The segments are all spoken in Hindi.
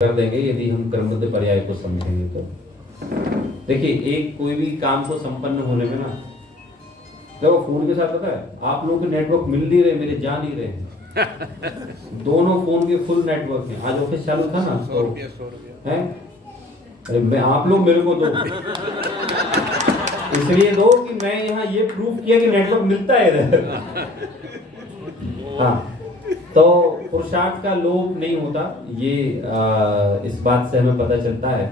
कर देंगे यदि हम क्रमबद्ध पर्याय को समझेंगे तो। देखिए, एक कोई भी काम को संपन्न होने में ना, देखो फोन के साथ पता है आप लोगों के नेटवर्क मिल नहीं रहे, मेरे जा नहीं रहे हैं। दोनों फोन के फुल नेटवर्क हैं। आज ऑफिस चालू था ना, 100 रुपया है। अरे मैं आप लोग मेरे को दो, इसलिए दो कि मैं यहाँ ये प्रूफ किया कि नेटवर्क मिलता है इधर। हाँ, तो पुरुषार्थ का लोप नहीं होता, ये इस बात से हमें पता चलता है।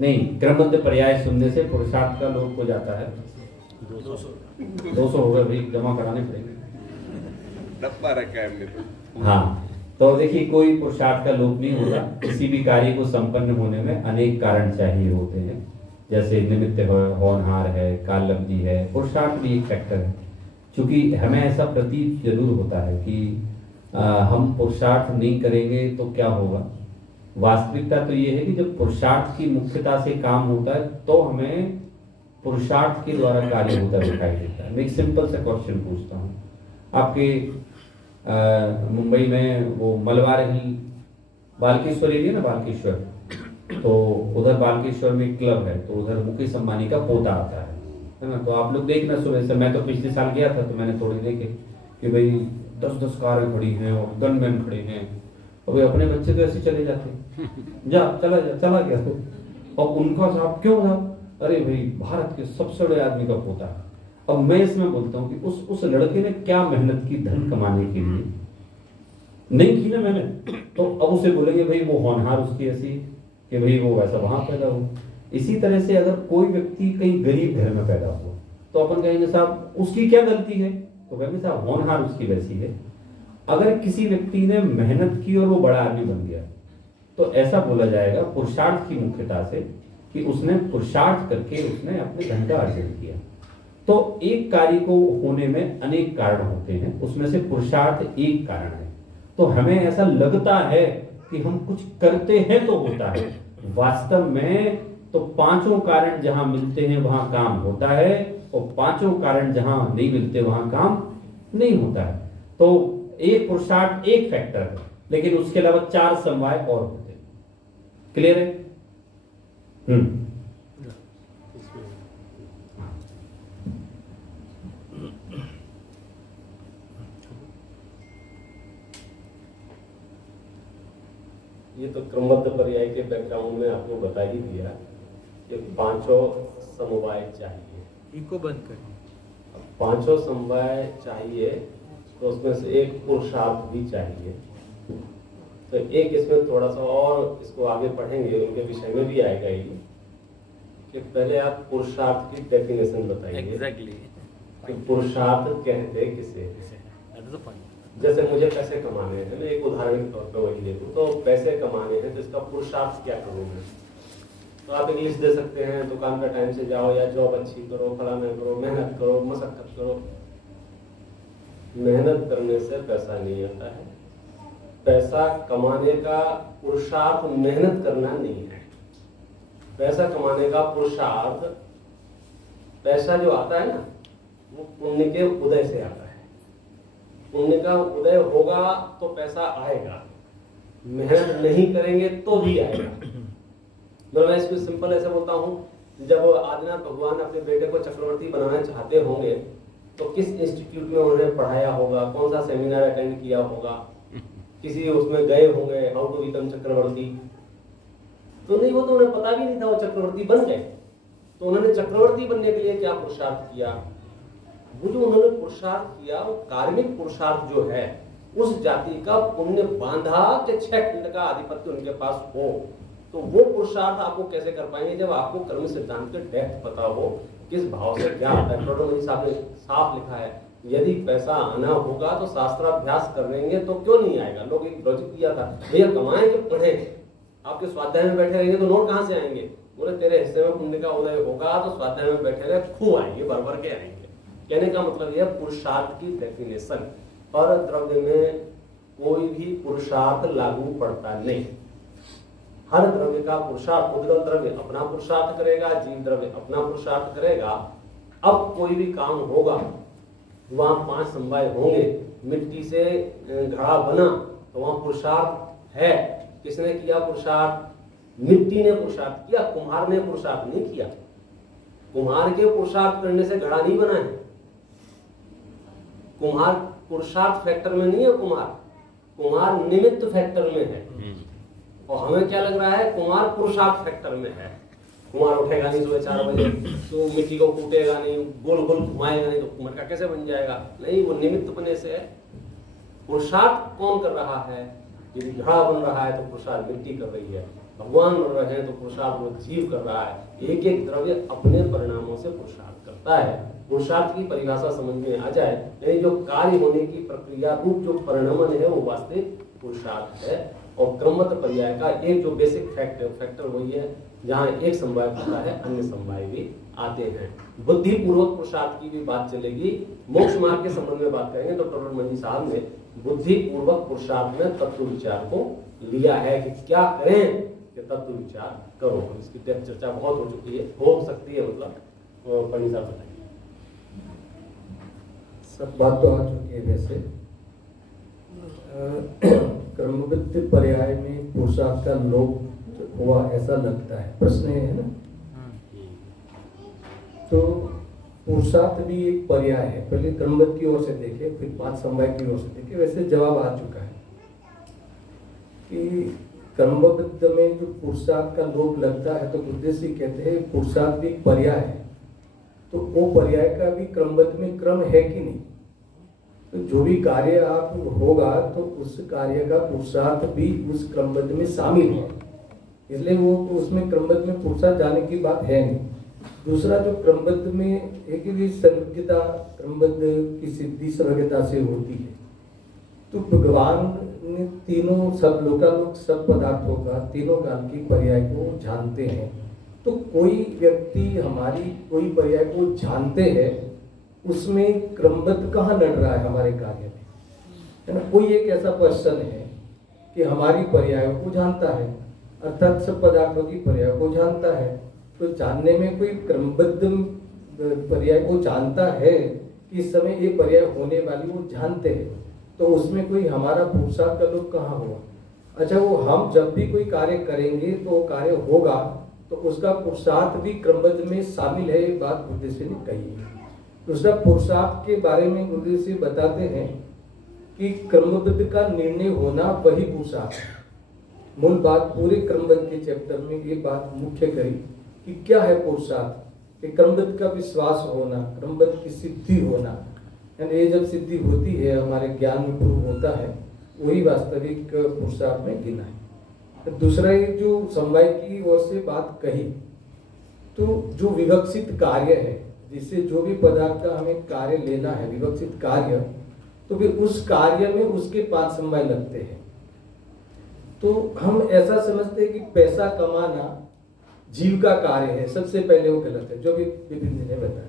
नहीं, क्रमबद्ध पर्याय सुनने से पुरुषार्थ का लोप हो जाता है। 200 हो गए भाई, जमा कराने पड़ेंगे, डब्बा रखा है हमने तो। हाँ, तो देखिए कोई पुरुषार्थ का लोप नहीं होता। किसी भी कार्य को संपन्न होने में अनेक कारण चाहिए होते हैं, जैसे निमित्त होनहार है, काल लब्धि है, पुरुषार्थ भी एक फैक्टर है। क्योंकि हमें ऐसा प्रतीत जरूर होता है कि हम पुरुषार्थ नहीं करेंगे तो क्या होगा। वास्तविकता तो ये है कि जब पुरुषार्थ की मुख्यता से काम होता है तो हमें पुरुषार्थ के द्वारा कार्य होता दिखाई देता है। मैं एक सिंपल सा क्वेश्चन पूछता हूँ, आपके मुंबई में वो मलबार हिल बालकेश्वर एरिया ना, बालकेश्वर, तो उधर बालकेश्वर में एक क्लब है, तो उधर मुकेश अंबानी का पोता आता है ना। तो आप लोग देखना सुबह से, मैं तो पिछले साल गया था तो मैंने थोड़ी देखे कि भाई 10-10 कारें खड़ी हैं और गनमैन खड़े हैं, और वे अपने बच्चे तो ऐसे चले जाते चला गया तो। और उनका साहब क्यों था, अरे भाई भारत के सबसे बड़े आदमी का पोता है। अब मैं इसमें बोलता हूँ कि उस लड़के ने क्या मेहनत की धन कमाने के लिए, नहीं की ना मेहनत, तो अब उसे बोलेंगे भाई वो होनहार उसकी ऐसी कि भाई वो वैसा वहां पैदा हो। इसी तरह से अगर कोई व्यक्ति कहीं गरीब घर में पैदा हो तो अपन कहेंगे साहब उसकी क्या गलती है, तो कहेंगे साहब होनहार उसकी वैसी है। अगर किसी व्यक्ति ने मेहनत की और वो बड़ा आदमी बन गया तो ऐसा बोला जाएगा पुरुषार्थ की मुख्यता से कि उसने पुरुषार्थ करके उसने अपने धन का अर्जन किया। तो एक कार्य को होने में अनेक कारण होते हैं, उसमें से पुरुषार्थ एक कारण है। तो हमें ऐसा लगता है कि हम कुछ करते हैं तो होता है, वास्तव में तो पांचों कारण जहां मिलते हैं वहां काम होता है, और पांचों कारण जहां नहीं मिलते वहां काम नहीं होता है। तो एक पुरुषार्थ एक फैक्टर है, लेकिन उसके अलावा 4 समवाय और होते हैं। क्लियर है? ये तो क्रमबद्ध पर्याय के बैकग्राउंड में आपको बता ही दिया कि पांचों समवाय चाहिए। इनको बंद करिए। पांचों समवाय चाहिए तो उसमें से एक पुरुषार्थ भी चाहिए। तो एक इसमें थोड़ा सा और इसको आगे पढ़ेंगे, उनके विषय में भी आएगा ये कि पहले आप पुरुषार्थ की डेफिनेशन बताइए। एग्जैक्टली कि पुरुषार्थ कहते किसे। जैसे मुझे पैसे कमाने हैं, मैं एक उदाहरण के तौर पे वही ले लूं, तो पैसे कमाने हैं तो इसका पुरुषार्थ क्या करूं मैं। तो आप इंग्लिश दे सकते हैं, दुकान पे टाइम से जाओ, या जॉब अच्छी करो, फलाना करो, मेहनत करो, मशक्कत करो। मेहनत करने से पैसा नहीं आता है। पैसा कमाने का पुरुषार्थ मेहनत करना नहीं है। पैसा कमाने का पुरुषार्थ, पैसा जो आता है ना वो पुण्य के उदय से आता है। पुण्य का उदय होगा तो पैसा आएगा, मेहनत नहीं करेंगे तो भी आएगा। मैं इसको सिंपल ऐसे बोलता हूँ, जब आदिनाथ भगवान अपने बेटे को चक्रवर्ती बनाना चाहते होंगे तो किस इंस्टीट्यूट में उन्होंने पढ़ाया होगा, कौन सा सेमिनार अटेंड किया होगा, किसी उसमें गए होंगे, हाउ टू बिकम चक्रवर्ती। तो नहीं, वो तो उन्हें पता भी नहीं था, वो चक्रवर्ती बन गए। तो उन्होंने चक्रवर्ती बनने के लिए क्या पुरुषार्थ किया, वो जो उन्होंने पुरुषार्थ किया वो कार्मिक पुरुषार्थ जो है, उस जाति का पुण्य बांधा के 6 खंड का आधिपत्य उनके पास हो। तो वो पुरुषार्थ आपको कैसे कर पाएंगे जब आपको कर्म सिद्धांत के डेप्थ पता हो, किस भाव से क्या आता है। प्रोटोमनी साहब ने साफ लिखा है, यदि पैसा आना होगा तो शास्त्राभ्यास करेंगे तो क्यों नहीं आएगा। लोग एक लॉजिक दिया था, भैया कमाएंगे पढ़े, आपके स्वाध्याय में बैठे रहेंगे तो नोट कहां से आएंगे। बोले तेरे हिस्से में पुण्य का उदय होगा तो स्वाध्याय में बैठे रहे खूब आएंगे, भर के आएंगे। कहने का मतलब यह पुरुषार्थ की डेफिनेशन। पर द्रव्य में कोई भी पुरुषार्थ लागू पड़ता नहीं। हर द्रव्य का पुरुषार्थ, उद्गल द्रव्य अपना पुरुषार्थ करेगा, जीव द्रव्य अपना पुरुषार्थ करेगा। अब कोई भी काम होगा वहां 5 समवाय होंगे। मिट्टी से घड़ा बना तो वहां पुरुषार्थ है, किसने किया पुरुषार्थ? मिट्टी ने पुरुषार्थ किया, कुम्हार ने पुरुषार्थ नहीं किया। कुम्हार के पुरुषार्थ करने से घड़ा नहीं बना है। कुम्हार पुरुषार्थ फैक्टर में नहीं है, कुम्हार निमित्त फैक्टर में है। और हमें क्या लग रहा है, कुम्हार पुरुषार्थ फैक्टर में है। कुम्हार उठेगा नहीं सुबह 4 बजे, तो मिट्टी को कूटेगा नहीं, गोल गोल घुमाएगा नहीं, तो मटका कैसे बन जाएगा? नहीं, वो निमित्त बने से है। पुरुषार्थ कौन कर रहा है? यदि घड़ा बन रहा है तो पुरुषार्थ मिट्टी कर रही है, भगवान बन रहे हैं तो पुरुषार्थ वो जीव कर रहा है। एक एक द्रव्य अपने परिणामों से पुरुषार्थ करता है। पुरुषार्थ की परिभाषा समझ में आ जाए, यानी जो कार्य होने की प्रक्रिया रूप जो परिणमन है वो वास्तविक पुरुषार्थ है। और क्रमबद्ध पर्याय का एक जो बेसिक फैक्टर वही है जहाँ एक समवाय होता है, अन्य समवाय भी आते हैं। बुद्धिपूर्वक पुरुषार्थ की भी बात चलेगी। मोक्ष मार्ग के संबंध में बात करेंगे तो डॉक्टर मंजी साहब ने बुद्धिपूर्वक पुरुषार्थ में तत्व विचार को लिया है कि क्या करें कि तत्व विचार करो। इसकी चर्चा बहुत हो चुकी है, हो सकती है, मतलब पंडित साहब बताइए। सब बात तो आ चुकी है। वैसे क्रमबद्ध पर्याय में पुरुषार्थ का लोप हुआ ऐसा लगता है, प्रश्न है ना। तो पुरुषार्थ भी एक पर्याय है। पहले क्रमबद्ध की ओर से देखे, फिर 5 समवाय की ओर से देखे। वैसे जवाब आ चुका है कि क्रमबद्ध में जो पुरुषार्थ का लोप लगता है, तो उद्देश्य कहते हैं पुरुषार्थ भी एक पर्याय है, तो वो पर्याय का भी क्रमबद्ध में क्रम है कि नहीं। तो जो भी कार्य आप होगा तो उस कार्य का पुरुषार्थ भी उस क्रमबद्ध में शामिल है, इसलिए वो तो उसमें क्रमबद्ध में पुरुषार्थ जाने की बात है नहीं। दूसरा, जो क्रमबद्ध में एक भी सर्वज्ञता क्रमबद्ध की सिद्धि सर्वज्ञता से होती है, तो भगवान ने तीनों सब लोकालोक सब पदार्थों का तीनों काल की पर्याय को जानते हैं। तो कोई व्यक्ति हमारी कोई पर्याय को जानते हैं, उसमें क्रमबद्ध कहाँ लड़ रहा है हमारे कार्य में, है ना। कोई एक ऐसा पर्सन है कि हमारी पर्यायों को जानता है, अर्थात सब पदार्थों की पर्याय को जानता है। तो जानने में कोई क्रमबद्ध पर्याय को जानता है कि इस समय ये पर्याय होने वाली, वो जानते हैं, तो उसमें कोई हमारा पुरुषार्थ का लोप कहाँ हुआ। अच्छा, वो हम जब भी कोई कार्य करेंगे तो वो कार्य होगा, तो उसका पुरुषार्थ भी क्रमबद्ध में शामिल है, ये बात उद्देश्य ने कही है। दूसरा, पुरुषार्थ के बारे में उद्देश्य बताते हैं कि क्रमबद्ध का निर्णय होना वही पुरुषार्थ है। मूल बात पूरे क्रमबद्ध के चैप्टर में ये बात मुख्य करी कि क्या है पुरुषार्थ, कि क्रमबद्ध का विश्वास होना, क्रमबद्ध की सिद्धि होना, यानी ये जब सिद्धि होती है हमारे ज्ञान में प्रूव होता है, वही वास्तविक पुरुषार्थ में गिना है। दूसरा, ये जो समवाय की ओर से बात कही, तो जो विवक्षित कार्य है, जिससे जो भी पदार्थ का हमें कार्य लेना है, विवक्षित कार्य, तो फिर उस कार्य में उसके 5 समवाय लगते हैं। तो हम ऐसा समझते हैं कि पैसा कमाना जीव का कार्य है, सबसे पहले वो गलत है, जो भी विपिन जी ने बताया।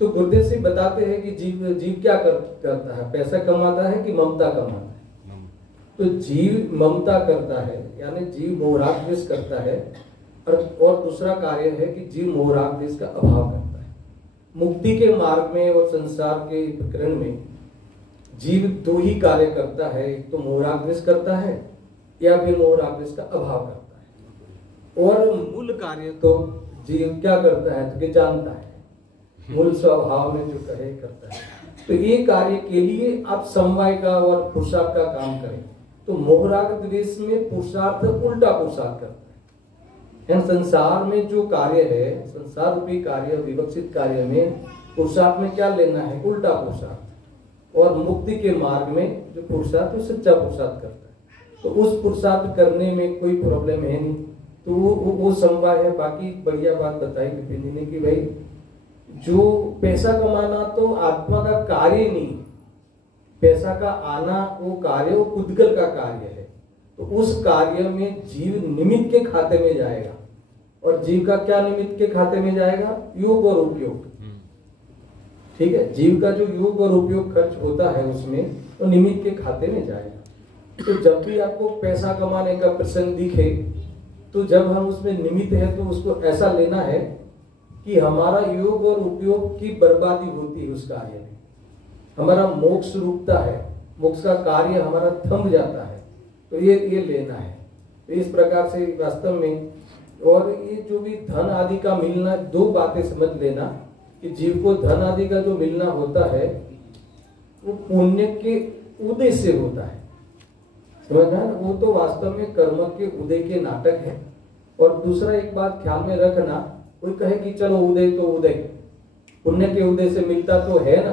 तो गुरुदेव से बताते हैं कि जीव क्या करता है, पैसा कमाता है कि ममता कमाता है। तो जीव ममता करता है, यानी जीव मोहराग द्वेष करता है, और दूसरा कार्य है कि जीव मोहराग द्वेष का अभाव करता है। मुक्ति के मार्ग में और संसार के प्रकरण में जीव 2 ही कार्य करता है, एक तो मोहराग द्वेष करता है या फिर मोहराग द्वेष का अभाव करता है। और मूल कार्य तो जीव क्या करता है, तो जानता है, मूल स्वभाव में जो कहे करता है। तो ये कार्य के लिए आप समवाय का और पुरुषार्थ का काम करें, तो मोहराग द्वेष में पुरुषार्थ उल्टा पुरुषार्थ करता है। संसार में जो कार्य है, संसार रूपी कार्य, विवक्षित कार्य में पुरुषार्थ में क्या लेना है, उल्टा पुरुषार्थ। और मुक्ति के मार्ग में जो पुरुषार्थ है सच्चा पुरुषार्थ करता है। तो उस पुरुषार्थ करने में कोई प्रॉब्लम है नहीं, तो वो समवाय है। बाकी बढ़िया बात बताई विपिन जी ने कि भाई जो पैसा कमाना तो आत्मा का कार्य नहीं, पैसा का आना वो कार्य, वो उद्गल का कार्य है। तो उस कार्य में जीव निमित्त के खाते में जाएगा, और जीव का क्या निमित्त के खाते में जाएगा, योग और उपयोग। ठीक है, जीव का जो योग और उपयोग खर्च होता है उसमें, तो निमित्त के खाते में जाएगा। तो जब भी आपको पैसा कमाने का प्रसंग दिखे, तो जब हम उसमें निमित्त है तो उसको ऐसा लेना है कि हमारा योग और उपयोग की बर्बादी होती है उस कार्य में, हमारा मोक्ष रुकता है, मोक्ष का कार्य हमारा थम जाता है। तो ये लेना है। तो इस प्रकार से वास्तव में, और ये जो भी धन आदि का मिलना, दो बातें समझ लेना कि जीव को धन आदि का जो मिलना होता है वो पुण्य के उदय से होता है, समझना। वो तो वास्तव में कर्म के उदय के नाटक है। और दूसरा एक बात ख्याल में रखना, कोई कहे कि चलो उदय तो उदय, पुण्य के उदय से मिलता तो है ना,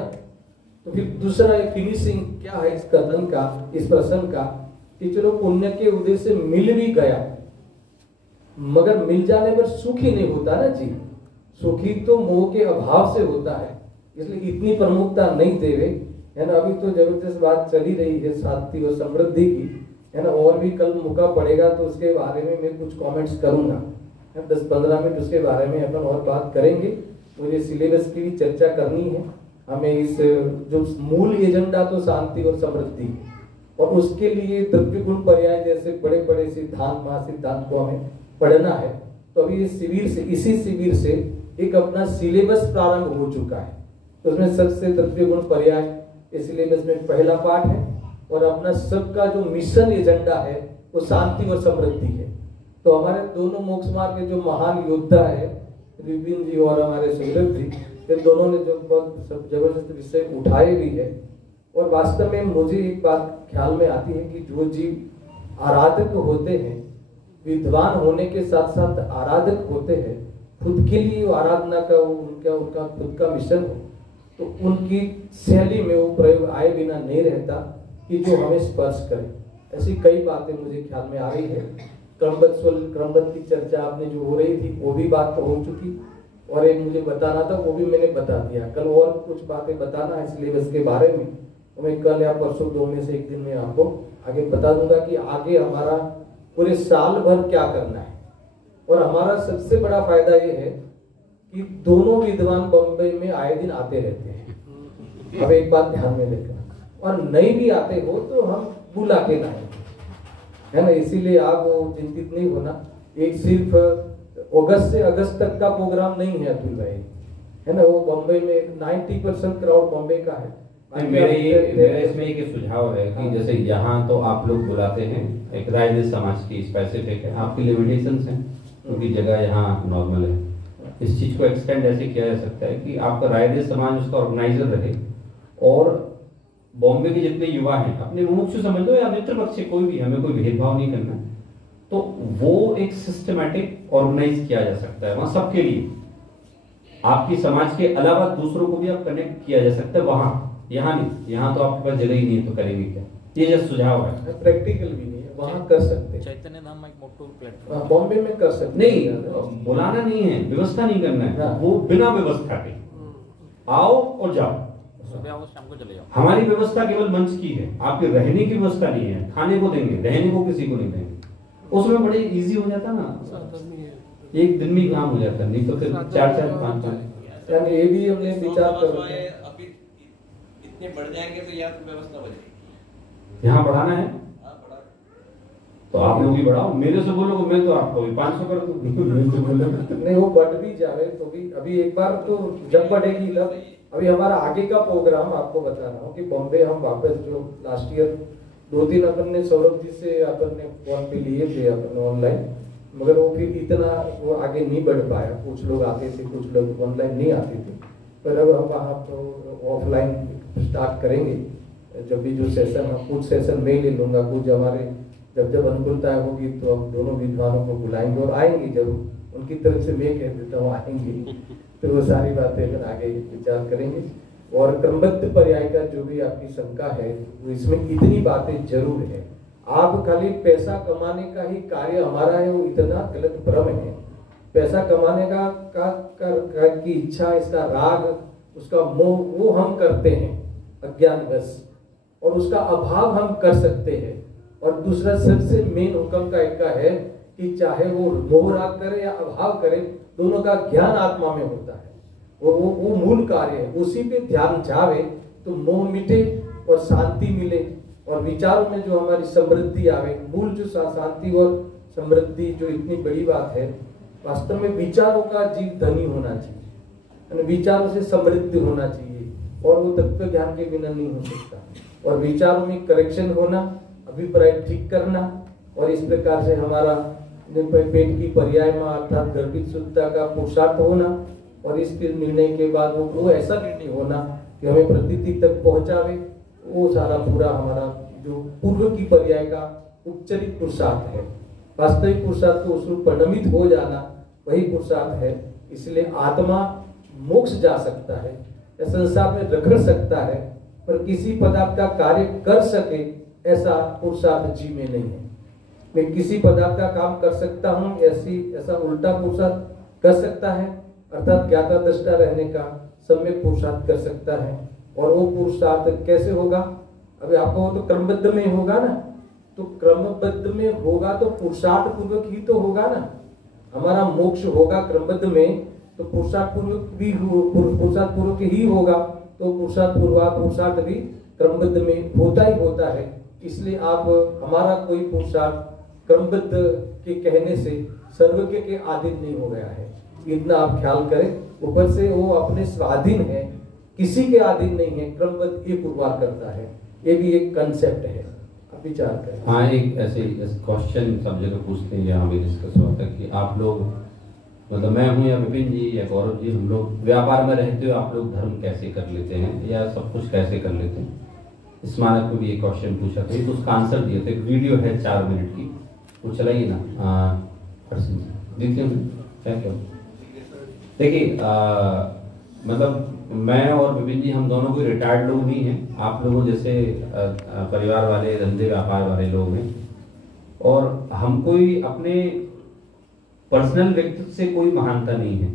तो फिर दूसरा एक फिनिशिंग क्या है इस कथन का, इस प्रश्न का, कि चलो पुण्य के उदय से मिल भी गया, मगर मिल जाने पर सुखी नहीं होता ना जी, सुखी तो मोह के अभाव से होता है, इसलिए इतनी प्रमुखता नहीं देवे, है ना। अभी तो जबरदस्त बात चली रही है शांति और समृद्धि की, है ना। और भी कल मौका पड़ेगा तो उसके बारे में मैं कुछ कमेंट्स करूंगा, 10-15 मिनट उसके बारे में अपन और बात करेंगे। मुझे सिलेबस की भी चर्चा करनी है, हमें इस जो मूल एजेंडा तो शांति और समृद्धि, और उसके लिए द्रव्य गुण पर्याय जैसे बड़े बड़े सिद्धांत, महासिद्धांत को हमें पढ़ना है। तो अभी इस शिविर से, इसी शिविर से एक अपना सिलेबस प्रारंभ हो चुका है, तो उसमें सबसे द्रव्य गुण पर्याय इस सिलेबस में पहला पाठ है, और अपना सबका जो मिशन एजेंडा है वो शांति और समृद्धि है। तो हमारे दोनों मोक्ष मार्ग के जो महान योद्धा है विपिन जी और हमारे सुब्रत जी, इन दोनों ने जो बहुत जबरदस्त विषय उठाए भी है। और वास्तव में मुझे एक बात ख्याल में आती है कि जो जीव आराधक होते हैं, विद्वान होने के साथ साथ आराधक होते हैं, खुद के लिए आराधना का उनका खुद का मिशन हो, तो उनकी शैली में वो प्रयोग आए बिना नहीं रहता कि जो हमें स्पर्श करे। ऐसी कई बातें मुझे ख्याल में आ रही है। क्रमबद्ध की चर्चा आपने जो हो रही थी वो भी बात तो हो चुकी, और एक मुझे बताना था वो भी मैंने बता दिया। कल और कुछ बातें बताना है सिलेबस के बारे में, तो मैं कल या परसों दो में से एक दिन में आपको आगे बता दूंगा कि आगे हमारा पूरे साल भर क्या करना है। और हमारा सबसे बड़ा फायदा ये है कि दोनों विद्वान बम्बई में आए दिन आते रहते हैं। अब एक बात ध्यान में रखना, और नहीं भी आते हो तो हम बुला के लाएंगे, है ना। इसीलिए आप चिंतित नहीं होना। एक सिर्फ अगस्त से अगस्त तक का प्रोग्राम नहीं है अतुल भाई, है ना। वो बम्बई में 90% क्राउड बम्बई का है। मेरा इसमें एक सुझाव है कि जैसे यहाँ तो आप लोग बुलाते हैं, एक राजनीति समाज की स्पेसिफिक है, आपकी लिमिटेशंस हैं क्योंकि जगह यहाँ नॉर्मल है। इस चीज को एक्सटेंड ऐसे किया जा सकता है कि आपका राजनीति समाज उसका ऑर्गेनाइजर रहे, और बॉम्बे के जितने युवा हैं, अपने मुमुक्षु समझ लो या मित्र पक्ष से कोई भी, हमें कोई भेदभाव नहीं करना, तो वो एक सिस्टमैटिक ऑर्गेनाइज किया जा सकता है वहां सबके लिए। आपकी समाज के अलावा दूसरों को भी आप कनेक्ट किया जा सकता है वहां, यहाँ नहीं। यहाँ तो आपके पास जगह ही नहीं है तो करेंगे क्या? ये जस्ट सुझाव है, प्रैक्टिकल भी नहीं है, वहां कर सकते हैं। चैतन्य धाम में एक मोटो प्लेटफॉर्म बॉम्बे में कर सकते नहीं, बुलाना नहीं है, व्यवस्था नहीं करना है। वो बिना व्यवस्था के आओ और जाओ, सुबह आओ शाम को चले जाओ। हमारी व्यवस्था केवल मंच की है, आपके रहने की व्यवस्था नहीं है। खाने को देंगे, रहने को किसी को नहीं देंगे। उसमें बड़े इजी हो जाता ना, एक दिन में काम हो जाता, नहीं तो फिर 4-4-5-5। यानी ये भी हमने विचार कर रहे हैं। अभी इतने बढ़ जाएंगे तो यहाँ तो व्यवस्था बनेगी। यहाँ बढ़ाना है हाँ, बढ़ा। तो आप लोग भी बढ़ाओ। मेरे से बोलो मैं तो आपको भी 500 कर दूं। नहीं, वो बढ़ भी जावे तो भी अभी एक बार तो जब बढ़ेगी तब। अभी हमारा आगे का प्रोग्राम आपको बता रहा हूँ कि बॉम्बे हम वापस जो लास्ट ईयर 2-3 अपन ने सौरभ जी से अपन ने फोन पे लिए थे अपन ऑनलाइन, मगर वो फिर इतना वो आगे नहीं बढ़ पाया। कुछ लोग आते थे, कुछ लोग ऑनलाइन नहीं आते थे, पर अब हम वहाँ तो ऑफलाइन स्टार्ट करेंगे। जब भी जो सेशन, हम कुछ सेशन मैं ले लूँगा, कुछ हमारे जब अनुकूलता होगी तो हम दोनों विद्वानों को बुलाएंगे और आएंगे जरूर। उनकी तरफ से मैं कह देता हूँ आएंगे, तो वो सारी बातें फिर आगे विचार करेंगे। और क्रमबद्ध पर्याय का जो भी आपकी शंका है, वो इसमें इतनी बातें जरूर है। आप खाली पैसा कमाने का ही कार्य हमारा है, वो इतना गलत भ्रम है। पैसा कमाने का की इच्छा, इसका राग, उसका मोह, वो हम करते हैं अज्ञानवश, और उसका अभाव हम कर सकते हैं। और दूसरा सबसे मेन हुक्म का एक का है कि चाहे वो मोह राग करे या अभाव करे, दोनों का ज्ञान आत्मा में होता है। वो मूल कार्य है, उसी पे ध्यान जावे तो मोह मिटे और शांति मिले, और विचारों में जो हमारी समृद्धि आवे। मूल जो शांति और समृद्धि जो इतनी बड़ी बात है, वास्तव में विचारों का जीव धनी होना चाहिए, विचारों से समृद्धि होना चाहिए, और वो तत्व ज्ञान के बिना नहीं हो सकता। और विचारों में करेक्शन होना, अभिप्राय ठीक करना, और इस प्रकार से हमारा पेट की पर्याय में अर्थात गर्भित शुद्धता का पुरुषार्थ होना, और इस निर्णय के बाद वो ऐसा निर्णय होना कि हमें प्रतीति तक पहुंचावे, वो सारा पूरा हमारा जो पूर्व की पर्याय का उपचरित पुरुषार्थ है। वास्तविक पुरुषार्थ तो उसमें परिणमित हो जाना वही पुरुषार्थ है। इसलिए आत्मा मोक्ष जा सकता है या संसार में रगड़ सकता है, पर किसी पदार्थ का कार्य कर सके ऐसा पुरुषार्थ जी में नहीं है। मैं किसी पदार्थ का काम कर सकता हूँ ऐसा उल्टा पुरुषार्थ कर सकता है, अर्थात ज्ञाता दृष्टा रहने का सम्यक पुरुषार्थ कर सकता है। और वो पुरुषार्थ कैसे होगा? अभी आपको वो तो क्रमबद्ध में होगा ना, तो क्रमबद्ध में होगा तो पुरुषार्थ पूर्वक ही तो होगा ना। हमारा मोक्ष होगा क्रमबद्ध में तो पुरुषार्थ पूर्वक भी पुरुषार्थ पूर्वक ही होगा, तो पुरुषार्थ भी क्रमबद्ध में होता ही होता है। इसलिए आप हमारा कोई पुरुषार्थ क्रमबद्ध के कहने से सर्वज्ञ के अधीन नहीं हो गया है, इतना आप ख्याल करें। ऊपर से वो अपने स्वाधीन है, किसी के अधीन नहीं है, क्रमबद्ध ये पुरवार करता है। ये भी एक कंसेप्ट है, आप विचार करें। हाँ, एक ऐसे क्वेश्चन सब जगह पूछते हैं, यहाँ भी डिस्कस होता है कि आप लोग, मतलब मैं हूँ या विपिन जी या गौरव जी, हम लोग व्यापार में रहते हो, आप लोग धर्म कैसे कर लेते हैं या सब कुछ कैसे कर लेते हैं? स्मारक में भी एक क्वेश्चन पूछा था, तो उसका आंसर दिया था। एक वीडियो है 4 मिनट की, वो चलाइए ना। देखिए क्या क्या देखिए, मतलब मैं और विपिन जी हम दोनों कोई रिटायर्ड लोग नहीं हैं, आप लोगों जैसे परिवार वाले, धंधे व्यापार वाले लोग हैं, और हम कोई अपने पर्सनल व्यक्तित्व से कोई महानता नहीं है।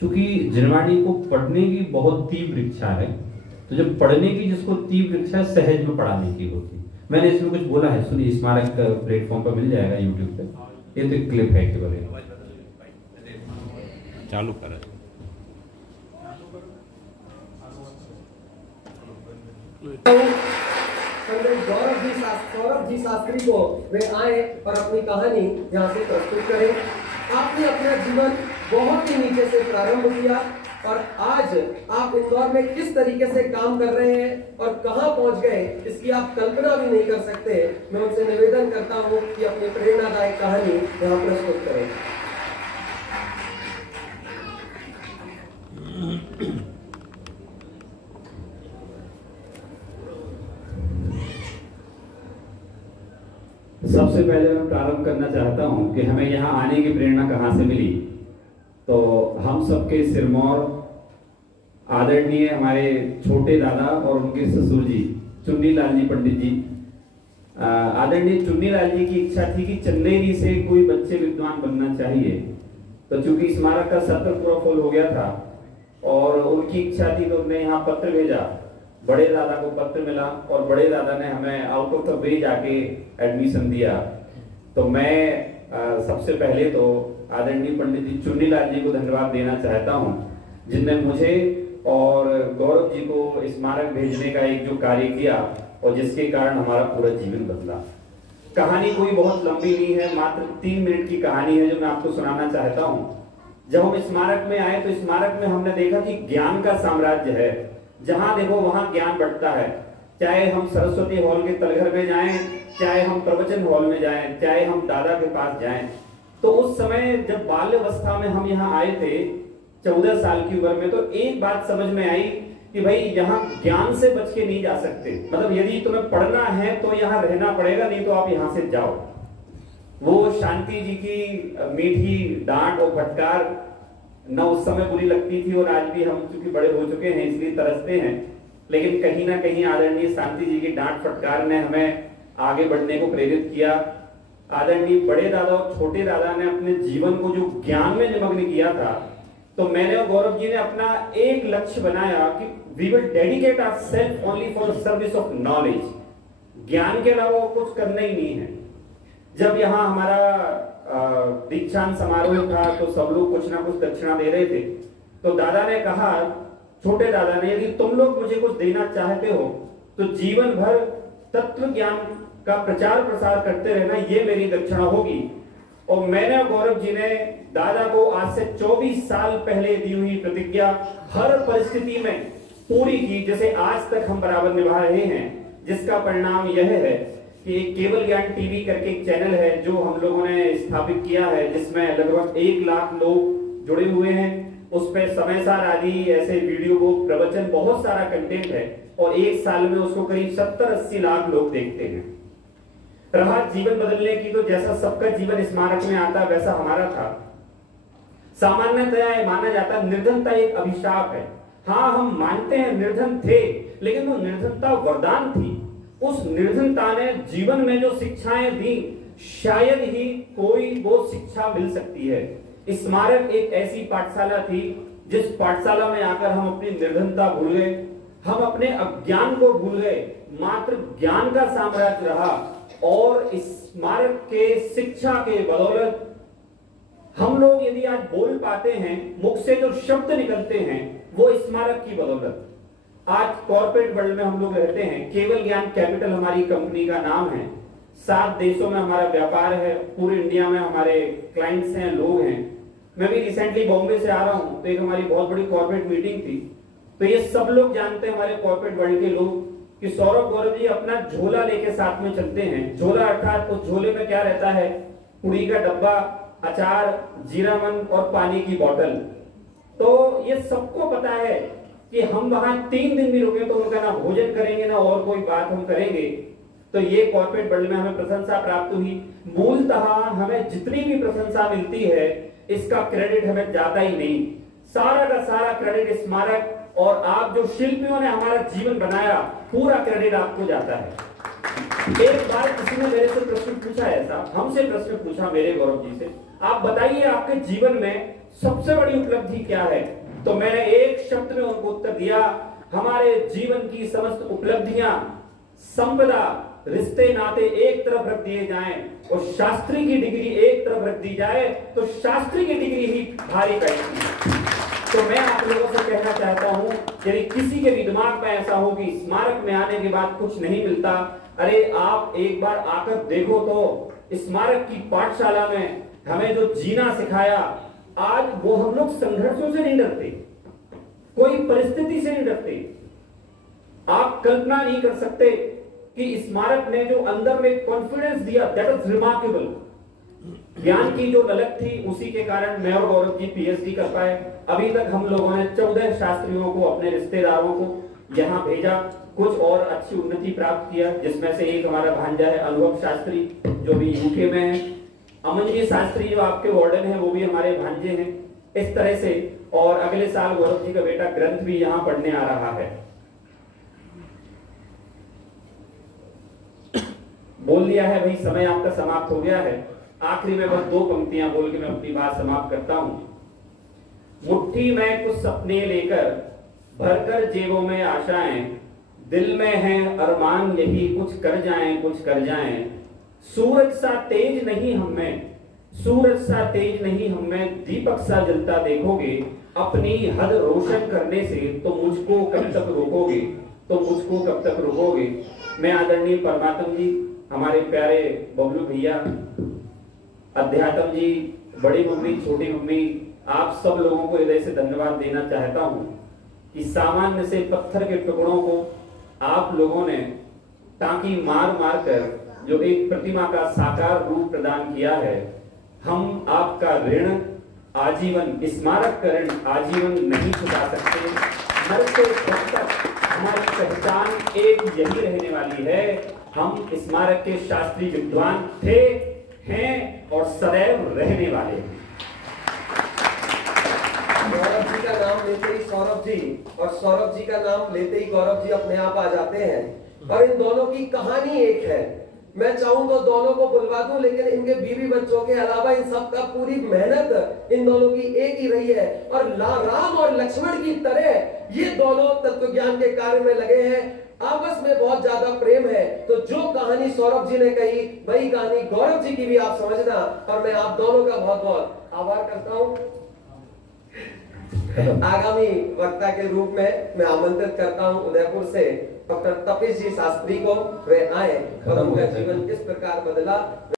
क्योंकि जिनवाणी को पढ़ने की बहुत तीव्र इच्छा है, तो जब पढ़ने की जिसको तीव्र इच्छा सहज में पढ़ाने की होती। मैंने इसमें कुछ बोला है, सुनिए, स्मारक प्लेटफॉर्म पर मिल जाएगा यूट्यूब पे। ये तो एक क्लिप है केवल, चालू कर। सौरभ जी शास्त्री को वे आए और अपनी कहानी यहाँ से प्रस्तुत करें। आपने अपना जीवन बहुत ही नीचे से प्रारंभ किया और आज आप इंदौर में किस तरीके से काम कर रहे हैं और कहां पहुंच गए, इसकी आप कल्पना भी नहीं कर सकते। मैं उनसे निवेदन करता हूं कि अपनी प्रेरणादायक कहानी यहाँ प्रस्तुत करें। सबसे पहले मैं प्रारंभ करना चाहता हूं कि हमें यहाँ आने की प्रेरणा कहाँ से मिली। तो हम सबके सिरमौर आदरणीय हमारे छोटे दादा और उनके ससुर जी चुन्नी लाल जी पंडित जी, आदरणीय चुन्नी लाल जी की इच्छा थी कि चंदेरी से कोई बच्चे विद्वान बनना चाहिए। तो चूंकि स्मारक का सत्र पूरा फुल हो गया था और उनकी इच्छा थी, तो उन्होंने यहाँ पत्र भेजा। बड़े दादा को पत्र मिला और बड़े दादा ने हमें आउट ऑफ द वे जाके एडमिशन दिया। तो मैं सबसे पहले तो आदरणीय पंडित जी चुन्नी लाल जी को धन्यवाद देना चाहता हूं, जिनने मुझे और गौरव जी को स्मारक भेजने का एक जो कार्य किया और जिसके कारण हमारा पूरा जीवन बदला। कहानी कोई बहुत लंबी नहीं है, मात्र 3 मिनट की कहानी है जो मैं आपको सुनाना चाहता हूं। जब हम स्मारक में आए तो स्मारक में हमने देखा कि ज्ञान का साम्राज्य है, जहां देखो वहां ज्ञान बढ़ता है। चाहे हम सरस्वती हॉल के तलघर में जाएं, चाहे हम प्रवचन हॉल में जाएं, चाहे हम दादा के पास जाएं। तो उस समय जब बाल्यावस्था में हम यहाँ आए थे 14 साल की उम्र में, तो एक बात समझ में आई कि भाई यहाँ ज्ञान से बच के नहीं जा सकते। मतलब यदि तुम्हें पढ़ना है तो यहाँ रहना पड़ेगा, नहीं तो आप यहाँ से जाओ। वो शांति जी की मीठी डांट और फटकार न उस समय बुरी लगती थी और आज भी हम चूंकि बड़े हो चुके हैं इसलिए तरसते हैं, लेकिन कहीं ना कहीं आदरणीय शांति जी की डांट फटकार ने हमें आगे बढ़ने को प्रेरित किया। आदरणीय बड़े दादा और छोटे दादा ने अपने जीवन को जो ज्ञान में निमग्न किया था, तो मैंने और गौरव जी ने अपना एक लक्ष्य बनाया कि we will dedicate ourselves only for service of knowledge. ज्ञान के अलावा कुछ करना ही नहीं है। जब यहाँ हमारा दीक्षांत समारोह था तो सब लोग कुछ ना कुछ दक्षिणा दे रहे थे, तो दादा ने कहा, छोटे दादा ने, यदि तुम लोग मुझे कुछ देना चाहते हो तो जीवन भर तत्व ज्ञान का प्रचार प्रसार करते रहना, ये मेरी दक्षिणा होगी। और मैंने और गौरव जी ने दादा को आज से 24 साल पहले दी हुई प्रतिज्ञा हर परिस्थिति में पूरी की, जैसे आज तक हम बराबर निभा रहे हैं, जिसका परिणाम यह है कि केवल ज्ञान टीवी करके एक चैनल है जो हम लोगों ने स्थापित किया है, जिसमें लगभग 1 लाख लोग जुड़े हुए हैं। उस पे समय सार आदि ऐसे वीडियो को प्रवचन बहुत सारा कंटेंट है और एक साल में उसको करीब 70-80 लाख लोग देखते हैं। रहा जीवन बदलने की, तो जैसा सबका जीवन स्मारक में आता वैसा हमारा था। सामान्यतया माना जाता निर्धनता एक अभिशाप है। हाँ, हम मानते हैं निर्धन थे, लेकिन वो निर्धनता वरदान थी। उस निर्धनता ने जीवन में जो शिक्षाएं दी, शायद ही कोई वो शिक्षा मिल सकती है। स्मारक एक ऐसी पाठशाला थी जिस पाठशाला में आकर हम अपनी निर्धनता भूल गए, हम अपने अज्ञान को भूल गए, मात्र ज्ञान का साम्राज्य रहा। और स्मारक के शिक्षा के बदौलत हम लोग यदि आज बोल पाते हैं, मुख से जो शब्द निकलते हैं वो स्मारक की बदौलत। आज कॉर्पोरेट वर्ल्ड में हम लोग रहते हैं, केवल ज्ञान कैपिटल हमारी कंपनी का नाम है। 7 देशों में हमारा व्यापार है, पूरे इंडिया में हमारे क्लाइंट्स हैं, लोग हैं। मैं भी रिसेंटली बॉम्बे से आ रहा हूं, तो एक हमारी बहुत बड़ी कॉर्पोरेट मीटिंग थी। तो ये सब लोग जानते हैं, हमारे कॉर्पोरेट वर्ल्ड के लोग, कि सौरभ गौरव जी अपना झोला लेके साथ में चलते हैं। झोला अर्थात उस झोले में क्या रहता है? पुड़ी का डब्बा, अचार, जीरामन और पानी की बोतल। तो ये सबको पता है कि हम वहां 3 दिन भी रुके तो उनका ना भोजन करेंगे ना और कोई बात हम करेंगे। तो ये कॉर्पोरेट वर्ल्ड में हमें प्रशंसा प्राप्त हुई। मूलतः हमें जितनी भी प्रशंसा मिलती है, इसका क्रेडिट हमें जाता ही नहीं। सारा का सारा क्रेडिट स्मारक और आप जो शिल्पियों ने हमारा जीवन बनाया, पूरा क्रेडिट आपको जाता है। एक बार किसी ने मेरे से प्रश्न पूछा, ऐसा हमसे प्रश्न पूछा मेरे गौरव जी से, आप बताइए आपके जीवन में सबसे बड़ी उपलब्धि क्या है? तो मैंने एक शब्द में उनको उत्तर दिया, हमारे जीवन की समस्त उपलब्धियां, संपदा, रिश्ते नाते एक तरफ रख दिए जाएं और शास्त्री की डिग्री एक तरफ रख दी जाए तो शास्त्री की डिग्री ही भारी बैठती है। तो मैं आप लोगों से कहना चाहता हूं, यदि किसी के भी दिमाग में ऐसा हो कि स्मारक में आने के बाद कुछ नहीं मिलता, अरे आप एक बार आकर देखो तो स्मारक की पाठशाला में हमें जो जीना सिखाया, आज वो हम लोग संघर्षों से नहीं डरते, कोई परिस्थिति से नहीं डरते। आप कल्पना नहीं कर सकते कि स्मारक ने जो अंदर में कॉन्फिडेंस दिया, दैट इज रिमार्केबल। ज्ञान की जो ललक थी, उसी के कारण मैं और गौरव जी पीएचडी कर पाए। अभी तक हम लोगों ने 14 शास्त्रियों को, अपने रिश्तेदारों को यहाँ भेजा, कुछ और अच्छी उन्नति प्राप्त किया, जिसमें से एक हमारा भांजा है अनुभव शास्त्री जो भी यूके में है। अमन जी शास्त्री जो आपके वार्डन है, वो भी हमारे भांजे हैं। इस तरह से, और अगले साल गौरव जी का बेटा ग्रंथ भी यहाँ पढ़ने आ रहा है। बोल दिया है भाई, समय आपका समाप्त हो गया है। आखिरी में बस 2 पंक्तियां बोल के मैं अपनी बात समाप्त करता हूं। मुट्ठी में कुछ सपने लेकर, भरकर जेबों में आशाएं, दिल में है अरमान यही कुछ कर जाएं, कुछ कर जाएं। सूरज सा तेज नहीं हम में, सूरज सा तेज नहीं हम में, दीपक सा जलता देखोगे, अपनी हद रोशन करने से तो मुझको कब तक रोकोगे, तो मुझको कब तक रोकोगे। मैं आदरणीय परमात्म जी, हमारे प्यारे बबलू भैया, अध्यात्म जी, बड़ी मम्मी, छोटी मम्मी, आप सब लोगों को हृदय से धन्यवाद देना चाहता हूं कि सामान्य से पत्थर के टुकड़ों को आप लोगों ने टांकी मार मार कर जो एक प्रतिमा का साकार रूप प्रदान किया है, हम आपका ऋण आजीवन, स्मारक का ऋण आजीवन नहीं चुका सकते। मरते वक्त तक हमारी पहचान एक यही रहने वाली है, हम स्मारक के शास्त्रीय विद्वान थे, हैं और सदैव रहने वाले हैं। गौरव जी का नाम लेते ही सौरभ जी, और सौरभ जी का नाम लेते ही गौरव जी अपने आप आ जाते हैं। और इन दोनों की कहानी एक है। मैं चाहूं तो दोनों को बुलवा दूं, लेकिन इनके बीवी बच्चों के अलावा इन सब का पूरी मेहनत इन दोनों की एक ही रही है। और राम और लक्ष्मण की तरह ये दोनों तत्व ज्ञान के कार्य में लगे हैं। आपस में बहुत ज्यादा प्रेम है। तो जो कहानी सौरभ जी ने कही, वही कहानी गौरव जी की भी आप समझना। और मैं आप दोनों का बहुत बहुत आभार करता हूं। आगामी वक्ता के रूप में मैं आमंत्रित करता हूं उदयपुर से डॉक्टर तपेश जी शास्त्री को। वे आए और उनका जीवन किस प्रकार बदला